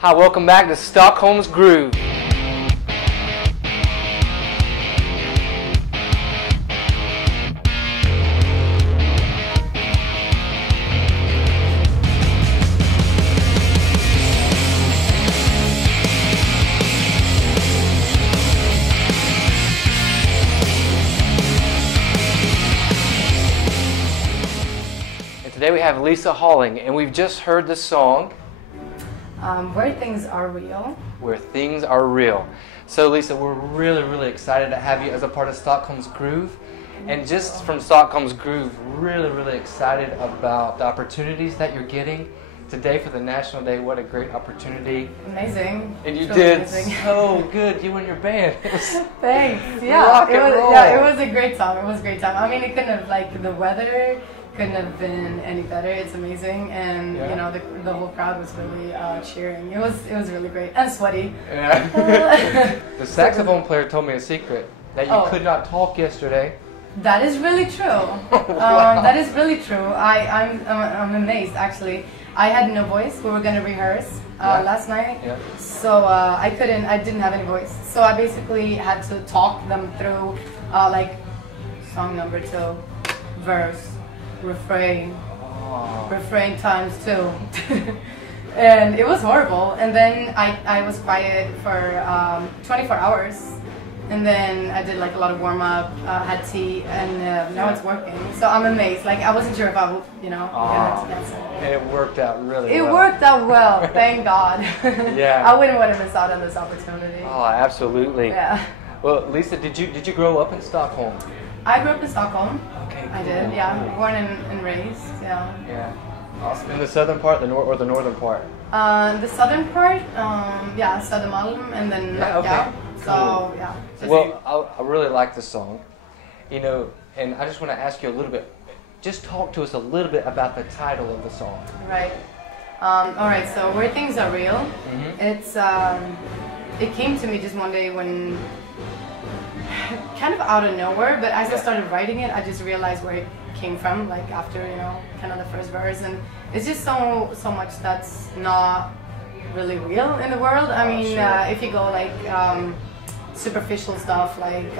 Hi, welcome back to Stockholm's Groove. And today we have Lisah Halling, and we've just heard the song Where Things Are Real. Where Things Are Real. So Lisah, we're really excited to have you as a part of Stockholm's Groove. And just from Stockholm's Groove, really excited about the opportunities that you're getting today for the National Day. What a great opportunity. Amazing. And you Truly did amazing. so good, you and your band. Thanks. Yeah, rock and roll. it was a great time. It was a great time. I mean, it couldn't have, like, the weather couldn't have been any better. It's amazing, and you know, the whole crowd was really cheering. It was really great and sweaty. Yeah. The saxophone player told me a secret that you could not talk yesterday. That is really true. Wow. That is really true. I'm amazed, actually. I had no voice. We were gonna rehearse last night, so I didn't have any voice. So I basically had to talk them through, like song number 2, verse, refrain, refrain times 2. And it was horrible. And then I was quiet for 24 hours. And then I did like a lot of warm up, had tea, and now it's working. So I'm amazed. Like, I wasn't sure if I would, you know, get it. And it worked out really well. It worked out well, thank God. Yeah. I wouldn't want to miss out on this opportunity. Oh, absolutely. Yeah. Well, Lisah, did you grow up in Stockholm? I grew up in Stockholm. Okay. I did, yeah. Born and raised, yeah. Yeah. Awesome. In the southern part, or the northern part? The southern part, yeah, Södermalm, and then So yeah. Well, I really like this song, you know, and I just want to ask you a little bit. Just talk to us a little bit about the title of the song. Right. All right. So Where Things Are Real. It's it came to me just one day when, kind of out of nowhere. But as I started writing it, I just realized where it came from. Like after, you know, kind of the first verse, and it's just so much that's not really real in the world. I mean, if you go like superficial stuff like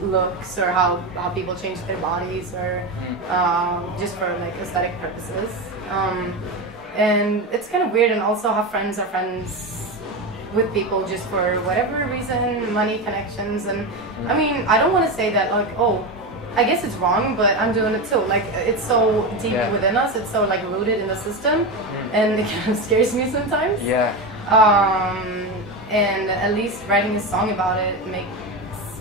looks or how people change their bodies, or just for like aesthetic purposes, and it's kind of weird. And also how friends are friends with people just for whatever reason, money, connections. And I mean, I don't want to say that like, oh, I guess it's wrong, but I'm doing it too. Like, it's so deep within us, it's so like rooted in the system, and it kind of scares me sometimes. Yeah. And at least writing a song about it makes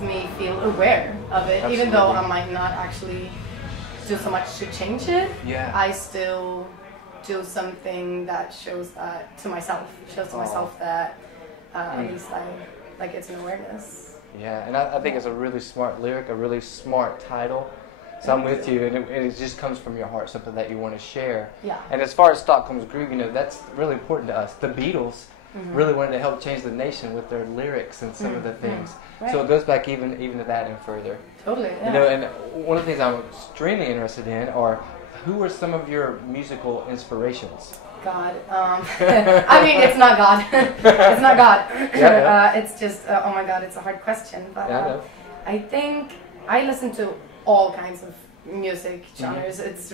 me feel aware of it. Absolutely. Even though I might not actually do so much to change it, I still do something that shows that to myself. That at least like it's an awareness. Yeah, and I think it's a really smart lyric, a really smart title. So I'm with you, and it just comes from your heart, something that you want to share. Yeah. And as far as Stockholm's Groove, you know, that's really important to us. The Beatles really wanted to help change the nation with their lyrics and some of the things. Right. So it goes back even to that and further. Totally. Yeah. You know, and one of the things I'm extremely interested in are, who were some of your musical inspirations? God. I mean, it's not God. It's not God. It's just, oh my God, it's a hard question. But I think I listen to all kinds of music genres. It's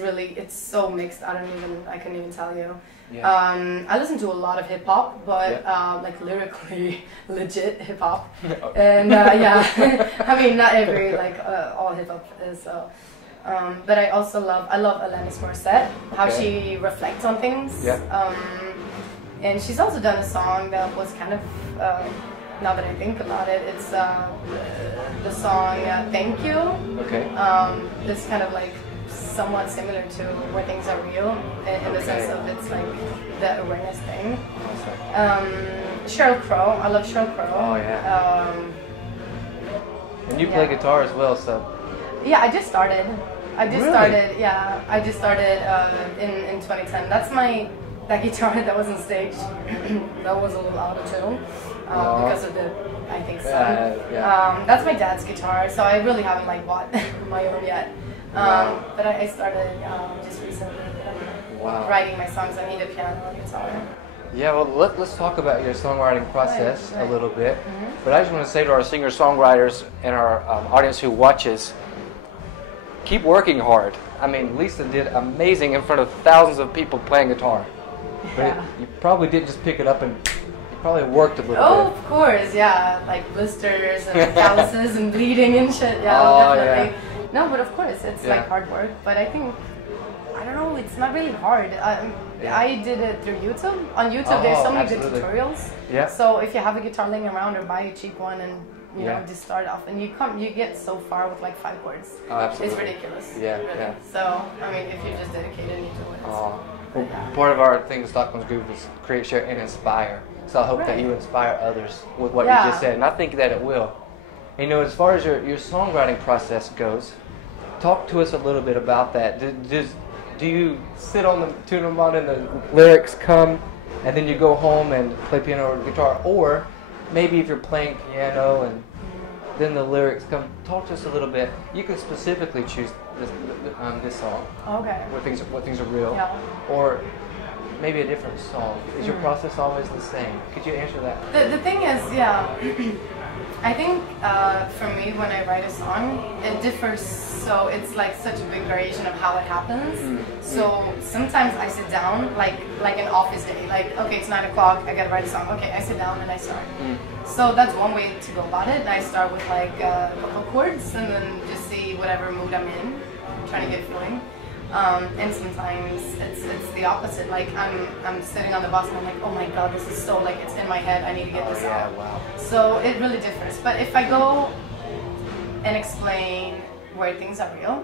so mixed. I couldn't even tell you. I listen to a lot of hip hop, but like lyrically legit hip hop. And I mean, not every all hip hop is. But I also love Alanis Morissette, how she reflects on things. And she's also done a song that was kind of, now that I think about it, it's the song Thank You. Okay. It's kind of like somewhat similar to Where Things Are Real, in the sense of it's like the awareness thing. Sheryl Crow, I love Sheryl Crow. Oh yeah. And you play guitar as well, so. Yeah, I just started. I just started in 2010. That's that guitar that was on stage. That was a little out of tune because of the, I think, sound. That's my dad's guitar, so I really haven't like bought my own yet. But I started just recently writing my songs. I need a piano and guitar. Yeah, well, let's talk about your songwriting process a little bit. But I just want to say to our singer-songwriters and our audience who watches, keep working hard. I mean, Lisah did amazing in front of thousands of people playing guitar. But you probably didn't just pick it up and you probably worked a little bit. Oh, of course, yeah. Like blisters and calluses and bleeding and shit. Yeah, definitely. Yeah. No, but of course, it's like hard work. But I think, I don't know, it's not really hard. I did it through YouTube. On YouTube, there's so many good tutorials. Yeah. So if you have a guitar laying around, or buy a cheap one and you know just start off, and you get so far with like 5 chords. Oh, absolutely. It's ridiculous. Yeah, really. yeah. So I mean, if you're just dedicated and you do it. Well, part of our thing with Stockholm's Groove is create, share, and inspire. So I hope that you inspire others with what you just said, and I think that it will. And, you know, as far as your songwriting process goes, talk to us a little bit about that. Do you sit on the tune them out and the lyrics come, and then you go home and play piano or guitar, or maybe if you're playing piano and then the lyrics come? Talk to us a little bit. You can specifically choose this song. Okay. What things are real, or maybe a different song. Is your process always the same? Could you answer that? The thing is, I think for me, when I write a song, it differs. So it's like such a big variation of how it happens. So sometimes I sit down, like an office day. Like, okay, it's 9 o'clock, I gotta write a song. Okay, I sit down and I start. So that's one way to go about it. And I start with like a couple chords and then just see whatever mood I'm in, trying to get feeling. And sometimes it's the opposite. Like I'm sitting on the bus and I'm like, oh my god, this is so like it's in my head. I need to get this out. Wow. So it really differs. But if I go and explain where things are real,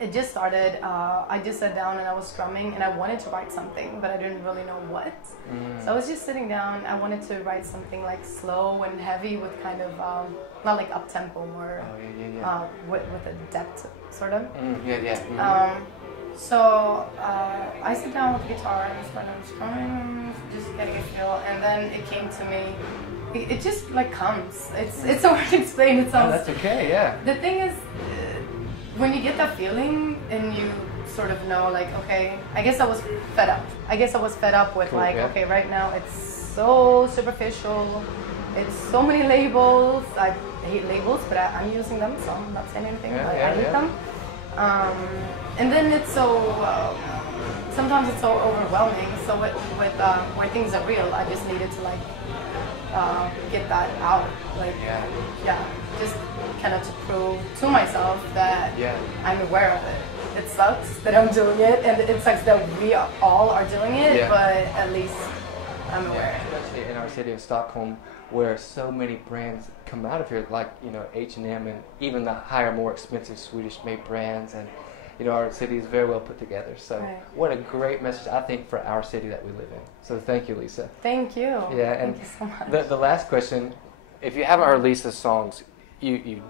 it just started. I just sat down and I was strumming and I wanted to write something, but I didn't really know what. So I was just sitting down. I wanted to write something like slow and heavy with kind of not like up tempo, more with a depth sort of. So I sit down with the guitar and started strumming, just getting a feel, and then it came to me. It just like comes. It's so hard to explain. It sounds. That's okay. Yeah. The thing is, when you get that feeling and you sort of know, like, okay, I guess I was fed up. I guess I was fed up with okay, right now it's so superficial. It's so many labels. I hate labels, but I'm using them, so I'm not saying anything. I hate them. And then it's so, sometimes it's so overwhelming. So with where things are real, I just needed to like get that out. Like, just kind of to prove to myself that I'm aware of it. It sucks that I'm doing it, and it sucks that we all are doing it, but at least I'm aware. Especially in our city of Stockholm, where so many brands come out of here, like, you know, H&M and even the higher, more expensive Swedish-made brands, and you know, our city is very well put together. So what a great message, I think, for our city that we live in. So thank you, Lisah. Thank you. Yeah, and thank you so much. The last question, if you haven't heard Lisah's songs, you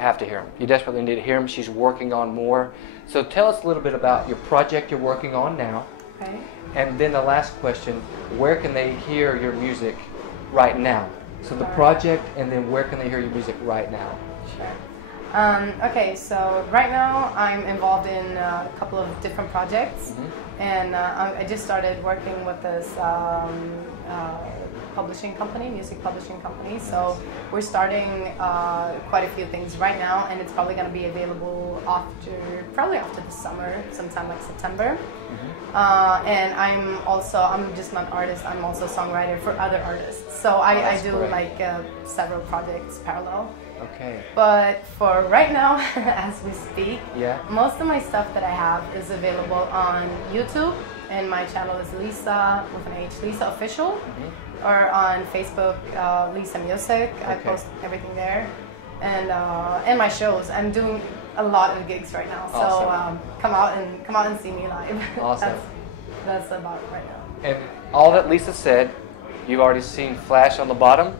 have to hear them. You desperately need to hear them. She's working on more. So tell us a little bit about your project you're working on now. Okay. And then the last question, where can they hear your music right now? So the project, and then where can they hear your music right now? Sure. Okay, so right now I'm involved in a couple of different projects, and I just started working with this publishing company, music publishing company. So we're starting quite a few things right now, and it's probably going to be available probably after the summer, sometime like September. And I'm just not an artist, I'm also a songwriter for other artists. So I do like several projects parallel. Okay. But for right now, as we speak, most of my stuff that I have is available on YouTube, and my channel is Lisah with an H, Lisah Official, or on Facebook, Lisah Music. I post everything there, and my shows. I'm doing a lot of gigs right now, so come out and see me live. Awesome. That's about right now. And all that Lisah said, you've already seen flash on the bottom.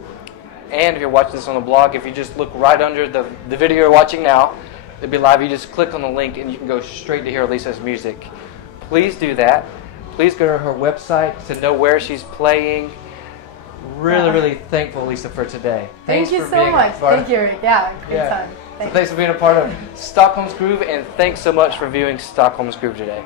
And if you're watching this on the blog, if you just look right under the video you're watching now, it'll be live. You just click on the link and you can go straight to hear Lisah's music. Please do that. Please go to her website to know where she's playing. Really thankful, Lisah, for today. Thank you so much. Thank you, Rick. Yeah, great time. Thanks for being a part of Stockholm's Groove, and thanks so much for viewing Stockholm's Groove today.